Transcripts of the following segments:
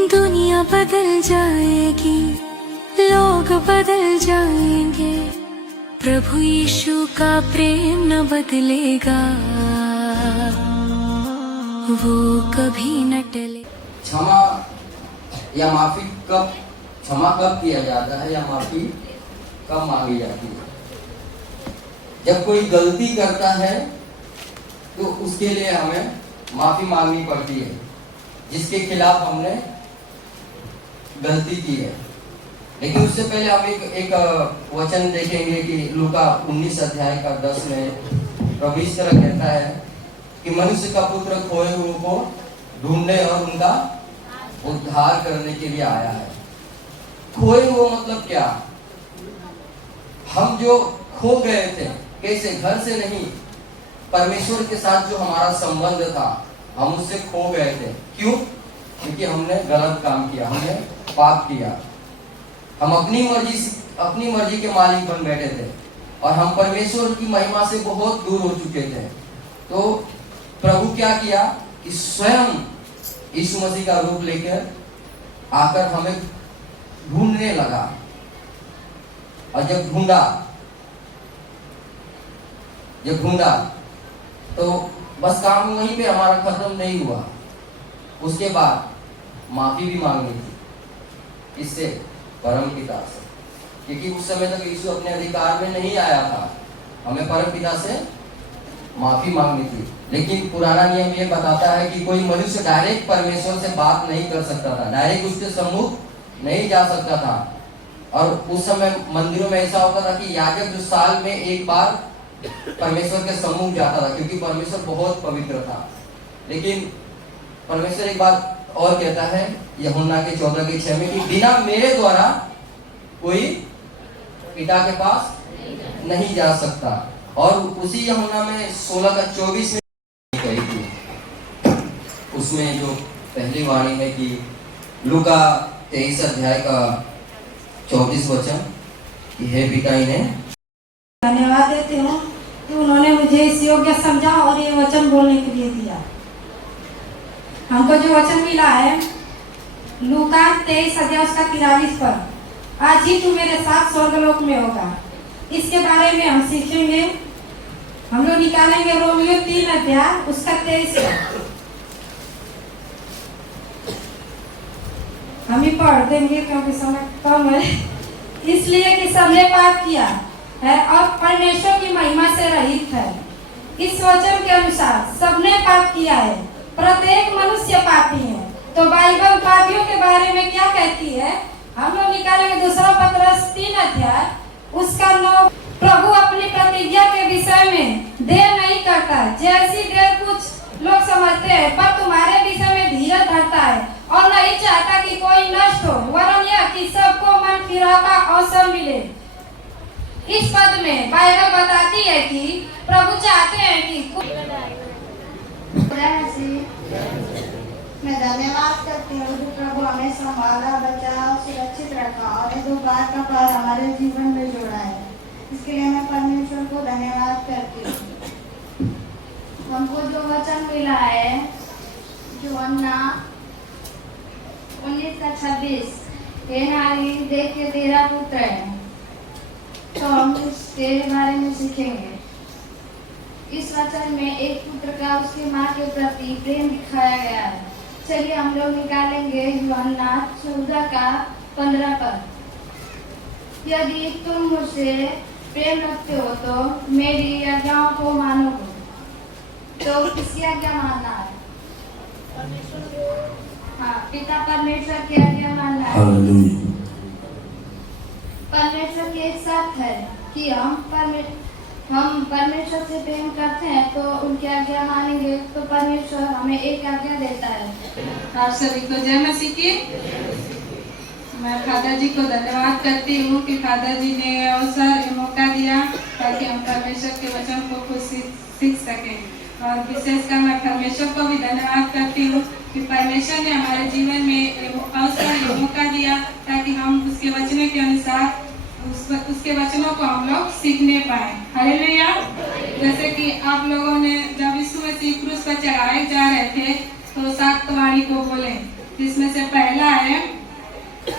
दुनिया बदल जाएगी, लोग बदल जाएंगे, प्रभु यीशु का प्रेम न बदलेगा, वो कभी न टले। क्षमा या माफी कब, क्षमा कब किया जाता है या माफी कब मांगी जाती है? जब कोई गलती करता है तो उसके लिए हमें माफी मांगनी पड़ती है, जिसके खिलाफ हमने गलती की है। लेकिन उससे पहले हम एक वचन देखेंगे कि लूका 19 अध्याय का 10 में प्रभु इस तरह कहता है कि मनुष्य का पुत्र खोए हुए को ढूंढने और उनका उद्धार करने के लिए आया है। खोए हुए मतलब क्या? हम जो खो गए थे, कैसे? घर से नहीं, परमेश्वर के साथ जो हमारा संबंध था, हम उससे खो गए थे। क्यों? क्योंकि हमने गलत काम किया, हमने पाप किया, हम अपनी मर्जी के मालिक बन बैठे थे और हम परमेश्वर की महिमा से बहुत दूर हो चुके थे। तो प्रभु क्या किया कि स्वयं यीशु मसीह का रूप लेकर आकर हमें ढूंढने लगा, और जब ढूंढा तो बस काम वहीं पे हमारा खत्म नहीं हुआ। उसके बाद माफी भी मांगनी थी, इससे परम पिता से, क्योंकि उस समय तक यीशु अपने अधिकार में नहीं आया था। हमें परम पिता से माफी मांगनी थी। लेकिन पुराना नियम ये बताता है कि कोई मनुष्य डायरेक्ट परमेश्वर से बात नहीं कर सकता था, डायरेक्ट उसके सम्मुख नहीं जा सकता था। और उस समय मंदिरों में ऐसा होता था कि याजक जो साल में एक बार परमेश्वर के सम्मुख जाता था, क्योंकि परमेश्वर बहुत पवित्र था। लेकिन परमेश्वर एक बात और कहता है यूहन्ना के 14:6 में कि बिना मेरे द्वारा कोई पिता के पास नहीं जा सकता। और उसी यूहन्ना में 16:24 में कही थी, उसमें जो पहली वाणी में कि लूका 23 अध्याय का 34 वचन कि हे पिता, इन्हें धन्यवाद देती हूँ कि उन्होंने मुझे इस योग्य समझा और ये वचन बोलने के लिए दिया। हमको जो वचन मिला है लूका 23 अध्याय उसका 43 पर, आज ही तू मेरे साथ स्वर्गलोक में होगा, इसके बारे में हम सीखेंगे। हम लोग निकालेंगे रोमियो 3 अध्याय उसका 23 पर, हम ही पढ़ देंगे क्योंकि समय कम है। इसलिए कि सबने पाप किया है और परमेश्वर की महिमा से रहित है। इस वचन के अनुसार सबने पाप किया है, प्रत्येक मनुष्य पापी है। तो बाइबल पापियों के बारे में क्या कहती है? हम लोग निकालेंगे दूसरा पत्रस 3 अध्याय उसका 9। प्रभु अपनी प्रतिज्ञा के विषय में देर नहीं करता, जैसी देर कुछ लोग समझते हैं, पर तुम्हारे विषय में धीरज धरता है और नहीं चाहता कि कोई नष्ट हो, वरन यह कि सबको मन फिराव का अवसर मिले। इस पद में बाइबल बताती है कि प्रभु चाहते हैं कि मैं धन्यवाद करती हूँ जो प्रभु हमें संभाला, बचाया, सुरक्षित रखा और ये दोबार का पार हमारे जीवन में जोड़ा है। इसके लिए मैं परमेश्वर को धन्यवाद करती हूँ। हमको जो वचन मिला है यूहन्ना 19:26, हे नारी देख के तेरा पुत्र है। तो हम इसके बारे में सीखेंगे। इस वचन में एक पुत्र का उसकी माँ के प्रति प्रेम दिखाया गया है। चलिए हम लोग निकालेंगे यूहन्ना 14:15 पर। यदि तुम मुझसे प्रेम रखते हो तो मेरी आज्ञाओं को मानोगे। तो किसकी आज्ञा मानना है? हाँ, पिता परमेश्वर की आज्ञा मानना है। परमेश्वर के एक साथ है कि हम परमेश्वर से प्रेम करते हैं तो उनकी आज्ञा मानेंगे, तो परमेश्वर हमें एक आज्ञा देता है। आप सभी को जय मसीह की। मैं फादर जी को धन्यवाद करती हूँ कि फादर जी ने अवसर मौका दिया ताकि हम परमेश्वर के वचन को खुद सीख सकें। और विशेषकर मैं परमेश्वर को भी धन्यवाद करती हूँ कि परमेश्वर ने हमारे जीवन में अवसर मौका दिया ताकि हम उसके वचनों के अनुसार उसके वचनों को हम लोग सीखने पाए। हालेलुया। जैसे कि आप लोगों ने जब यीशु मसीह क्रूस पर चढ़ाए जा रहे थे तो सात वाणी को बोले जिसमें से पहला है,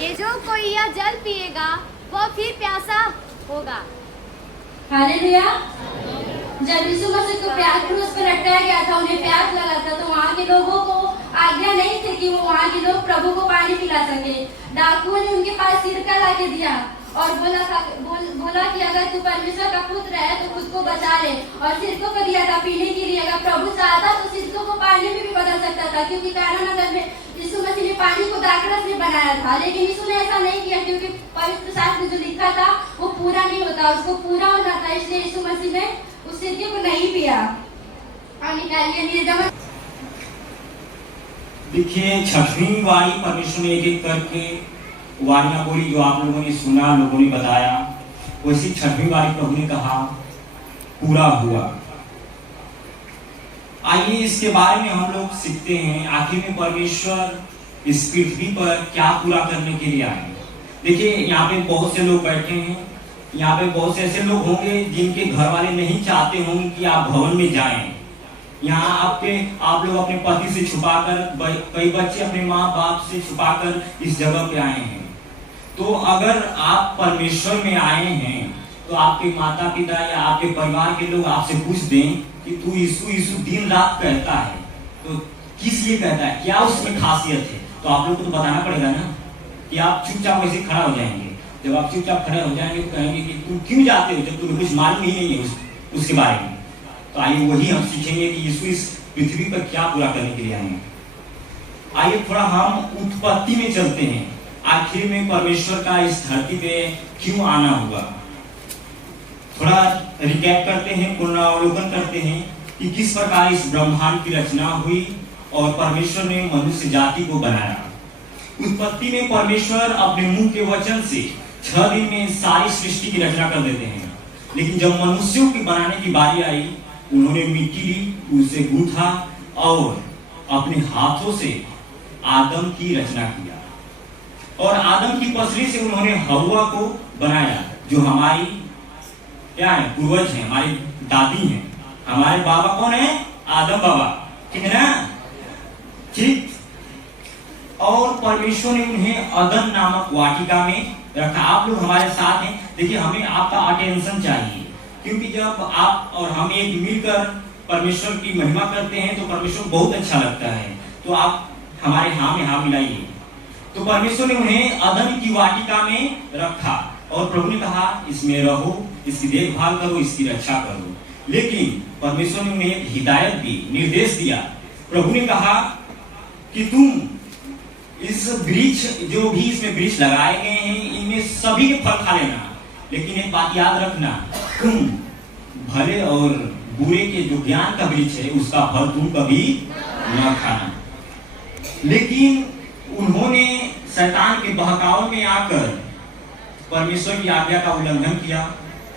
ये जो कोई यह जल पिएगा वह फिर प्यासा होगा। हालेलुया। जब यीशु मसीह को क्रूस पर लटकाया गया था, उन्हें प्यास लगा था, तो वहाँ के लोगों को आज्ञा नहीं थी कि वो वहाँ के लोग प्रभु को पानी पिला सके। डाकुओं ने उनके पास सिरका ला के दिया और बोला कि अगर तू परमेश्वर का पुत्र है तो खुद को बचा ले, और सिरकों को दिया था पीने के लिए। अगर प्रभु चाहता तो सिरकों को पानी में भी बदल सकता था, क्योंकि काना नगर में यीशु मसीह ने पानी को द्राक्षरस में बनाया था। लेकिन यीशु ने ऐसा नहीं किया, क्योंकि पवित्र शास्त्र में जो लिखा था वो पूरा नहीं होता, उसको पूरा होना था। इसलिए यीशु मसीह ने उस सिरके को नहीं पिया। और निकालिए निर्गमन। देखिए, छठवीं वाणी परमेश्वर ने एक एक करके वाणियां बोली, जो आप लोगों ने सुना, लोगों ने बताया। वैसी छठवीं वाणी प्रभु ने कहा पूरा हुआ। आइए इसके बारे में हम लोग सीखते हैं, आखिर में परमेश्वर इस पृथ्वी पर क्या पूरा करने के लिए आए। देखिए, यहाँ पे बहुत से लोग बैठे हैं, यहाँ पे बहुत से ऐसे लोग होंगे जिनके घर वाले नहीं चाहते होंगे कि आप भवन में जाएं। यहाँ आप लोग अपने पति से छुपाकर, कई बच्चे अपने माँ बाप से छुपाकर इस जगह पे आए हैं। तो अगर आप परमेश्वर में आए हैं तो आपके माता पिता या आपके परिवार के लोग आपसे पूछ दें कि तू यीशु दिन रात कहता है, तो किस लिए कहता है, क्या उसमें खासियत है, तो आप लोग को तो बताना पड़ेगा ना। कि आप चुपचाप वैसे खड़ा हो जाएंगे। जब आप चुपचाप खड़े हो जाएंगे तो कहेंगे कि तुम क्यों जाते हो जब तुम्हें कुछ मालूम ही नहीं है उसके बारे में। तो आइए वही हम सीखेंगे कि यीशु इस पृथ्वी पर क्या पूरा करने के लिए आए हैं। आइए थोड़ा हम उत्पत्ति में चलते हैं, आखिर में परमेश्वर का इस धरती पे क्यों आना हुआ। थोड़ा रिकैप करते हैं, पुनरावलोकन करते हैं कि किस प्रकार इस ब्रह्मांड की रचना हुई और परमेश्वर ने मनुष्य जाति को बनाया। उत्पत्ति में परमेश्वर अपने मुंह के वचन से 6 दिन में सारी सृष्टि की रचना कर देते हैं। लेकिन जब मनुष्यों की बनाने की बारी आई, उन्होंने मिट्टी ली, उसे गूंथा और अपने हाथों से आदम की रचना किया। और आदम की पसली से उन्होंने हव्वा को बनाया, जो हमारी क्या है, पूर्वज है, हमारी दादी है। हमारे बाबा कौन है? आदम बाबा, ठीक है ना? ठीक। और परमेश्वर ने उन्हें अदन नामक वाटिका में रखा। आप लोग हमारे साथ हैं। देखिए, हमें आपका अटेंशन चाहिए, क्योंकि जब आप और हम एक मिलकर परमेश्वर की महिमा करते हैं तो परमेश्वर बहुत अच्छा लगता है। तो आप हमारे हाँ में हाँ मिलाइए। तो परमेश्वर ने उन्हें अदन की वाटिका में रखा और प्रभु ने कहा इसमें रहो, इसकी देखभाल करो, इसकी रक्षा करो। लेकिन परमेश्वर ने उन्हें एक हिदायत दी, निर्देश दिया। प्रभु ने कहा कि तुम इस वृक्ष, जो भी इसमें वृक्ष लगाए गए हैं, इनमें सभी के फल खा लेना, लेकिन एक बात याद रखना, तुम भले और बुरे के जो ज्ञान का वृक्ष है उसका फल तुम कभी न खाना। लेकिन उन्होंने शैतान के बहकाव में आकर परमेश्वर की आज्ञा का उल्लंघन किया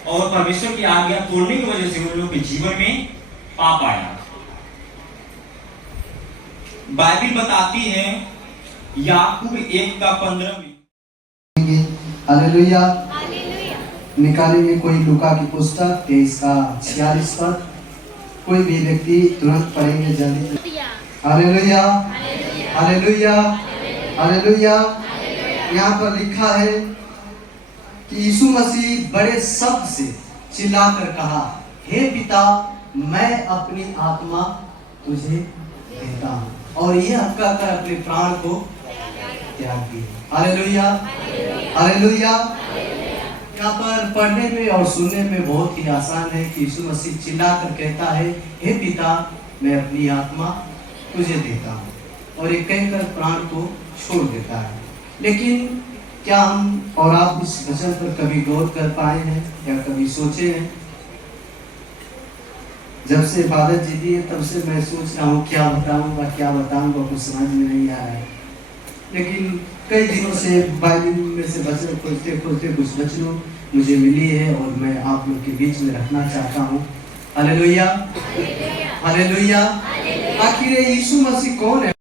और परमेश्वर की आज्ञा तोड़ने की वजह से उन लोगों के जीवन में पाप आया। बाइबल बताती है याकूब 1:15 में, हालेलुया। निकालेंगे कोई लूका की पुस्तक 23:46 पर। कोई भी व्यक्ति तुरंत पढ़ेंगे जल्दी। Hallelujah, hallelujah, hallelujah. यहाँ पर लिखा है कि यीशु मसीह बड़े शब्द से चिल्लाकर कहा, हे पिता, मैं अपनी आत्मा तुझे देता हूँ, और ये हक्का कर अपने प्राण को त्याग दिया। Hallelujah, hallelujah. यहाँ पर पढ़ने में और सुनने में बहुत ही आसान है कि यीशु मसीह चिल्लाकर कहता है, हे पिता, मैं अपनी आत्मा तुझे देता हूँ, और एक कहकर प्राण को छोड़ देता है। लेकिन क्या हम और आप इस वचन पर कभी गौर कर पाए हैं या कभी सोचे हैं? जब से इबादत जीती है तब से मैं सोच रहा हूँ क्या बताऊंगा, कुछ समझ में नहीं आ रहा है। लेकिन कई दिनों से बाइबल में से वचन खोजते खोजते कुछ वचनों मुझे मिली है और मैं आप लोग के बीच में रखना चाहता हूँ। Hallelujah, hallelujah. आखिर यीशु मसीह कौन है?